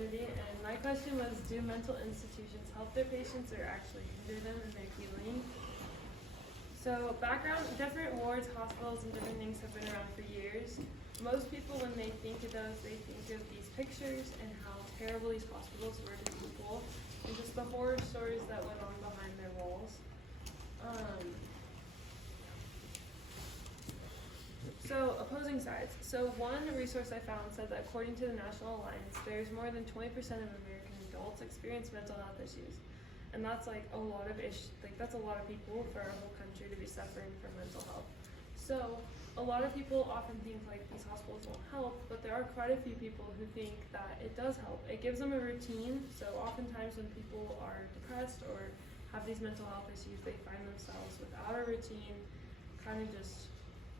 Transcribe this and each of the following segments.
opportunity, and my question was, do mental institutions help their patients or actually hinder them in their healing? So background, different wards, hospitals, and different things have been around for years. Most people, when they think of those, they think of these pictures and how terrible these hospitals were to people, and just the horror stories that went on behind their walls. So opposing sides. So one resource I found said that according to the National Alliance, there's more than 20% of American adults experience mental health issues. And that's like a lot of that's a lot of people for our whole country to be suffering from mental health. So a lot of people often think like these hospitals won't help, but there are quite a few people who think that it does help. It gives them a routine. So oftentimes when people are depressed or have these mental health issues, they find themselves without a routine, kind of just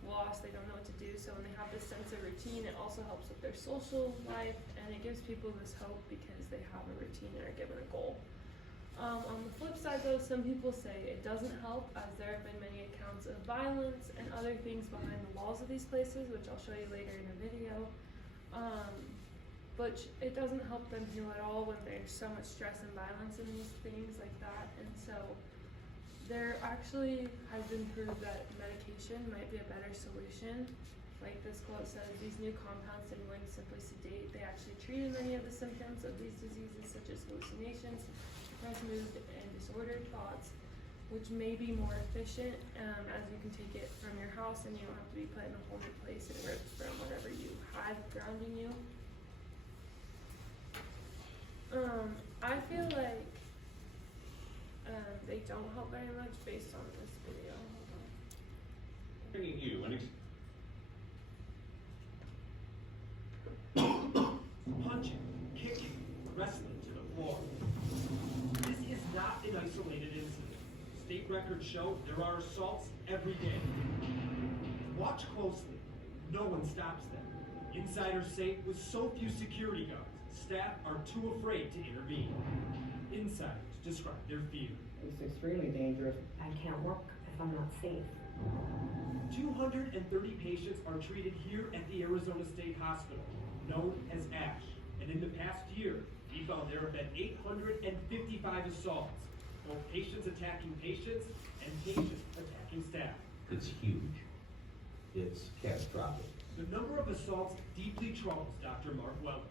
lost, they don't know what to do. So when they have this sense of routine, it also helps with their social life, and it gives people this hope because they have a routine and are given a goal. On the flip side though, some people say it doesn't help, as there have been many accounts of violence and other things behind the walls of these places, which I'll show you later in a video. But it doesn't help them heal at all when there's so much stress and violence in these things like that. And so there actually has been proved that medication might be a better solution. Like this quote says, these new compounds didn't simply sedate, they actually treated many of the symptoms of these diseases, such as hallucinations, depressed mood, and disordered thoughts, which may be more efficient, as you can take it from your house and you don't have to be put in a whole new place and ripped from whatever you had grounding you. I feel like they don't help very much based on this video. Bringing you punching, kicking, wrestling to the floor. This is not an isolated incident. State records show there are assaults every day. Watch closely. No one stops them. Insiders say with so few security guards, staff are too afraid to intervene. Insiders describe their fear. It's extremely dangerous. I can't work if I'm not safe. 230 patients are treated here at the Arizona State Hospital, known as ASH. And in the past year, we found there have been 855 assaults, both patients attacking patients and patients attacking staff. It's huge. It's catastrophic. The number of assaults deeply troubles Dr. Mark Weller.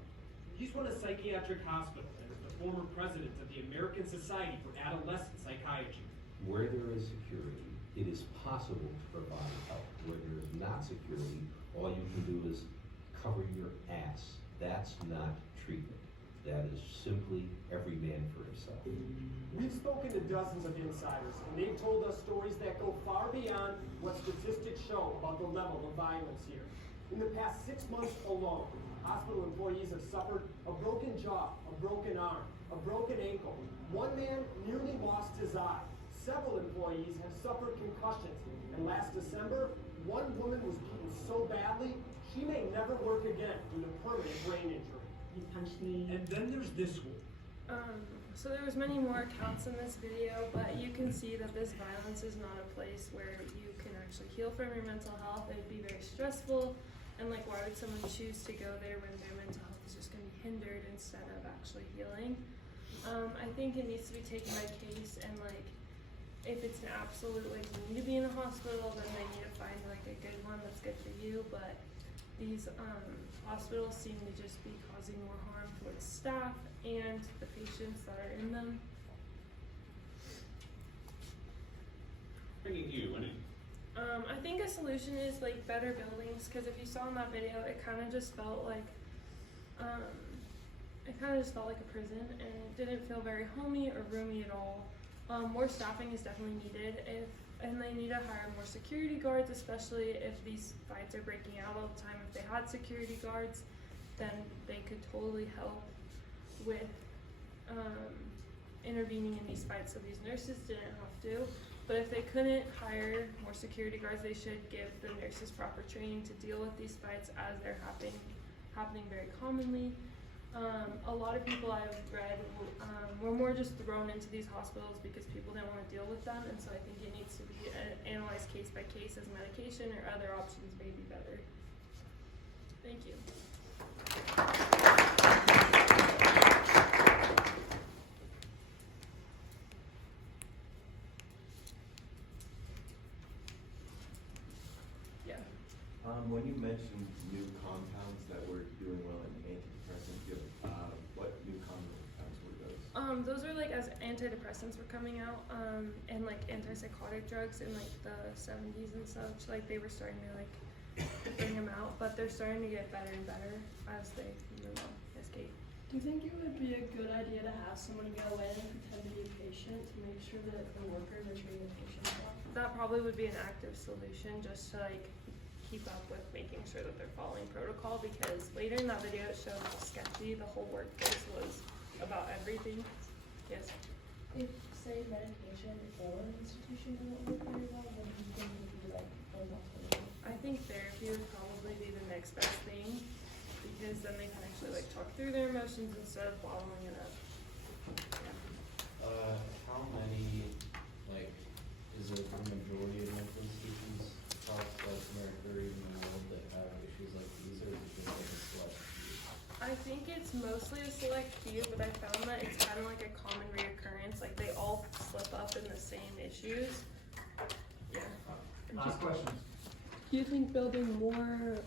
He's run a psychiatric hospital and is the former president of the American Society for Adolescent Psychiatry. Where there is security, it is possible to provide help. Where there is not security, all you can do is cover your ass. That's not treatment. That is simply every man for himself. We've spoken to dozens of insiders, and they've told us stories that go far beyond what statistics show about the level of violence here. In the past 6 months alone, hospital employees have suffered a broken jaw, a broken arm, a broken ankle. One man nearly lost his eye. Several employees have suffered concussions. And last December, one woman was beaten so badly, she may never work again due to permanent brain injury. You punched me. And then there's this one. So there was many more accounts in this video, but you can see that this violence is not a place where you can actually heal from your mental health. It would be very stressful, and like why would someone choose to go there when their mental health is just going to be hindered instead of actually healing? I think it needs to be taken by case, and like if it's an absolute like you need to be in a hospital, then they need to find like a good one that's good for you. But these hospitals seem to just be causing more harm for the staff and the patients that are in them. bringing you I think a solution is like better buildings, because if you saw in that video, it kind of just felt like a prison, and it didn't feel very homey or roomy at all. More staffing is definitely needed, and they need to hire more security guards, especially if these fights are breaking out all the time. If they had security guards, then they could totally help with intervening in these fights, so these nurses didn't have to. But if they couldn't hire more security guards, they should give the nurses proper training to deal with these fights as they're happening very commonly. A lot of people I've read were more just thrown into these hospitals because people didn't want to deal with them, and so I think it needs to be analyzed case by case as medication or other options may be better. Thank you. Those are like as antidepressants were coming out, and like antipsychotic drugs in like the 70s and such. Like they were starting to like bring them out, but they're starting to get better and better as they move on. Yes, Kate. Do you think it would be a good idea to have someone go in and pretend to be a patient to make sure that the workers are treating the patients well? That probably would be an active solution, just to like keep up with making sure that they're following protocol, because later in that video it showed how sketchy the whole workplace was about everything. Yes. If, say, medication or an institution doesn't work very well, what do you think would be like an alternative? I think therapy would probably be the next best thing, because then they can actually like talk through their emotions instead of bottling it up. How many, like, is it the majority of mental institutions across like America or even the world that have issues like these, or is it just like a select few? I think it's mostly a select few, but I found that it's kind of like a common reoccurrence. Like they all slip up in the same issues. Yeah. Last question. Do you think building more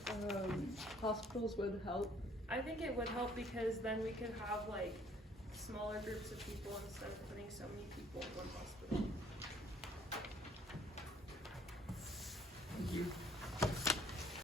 hospitals would help? I think it would help, because then we could have like smaller groups of people instead of putting so many people in one hospital. Thank you.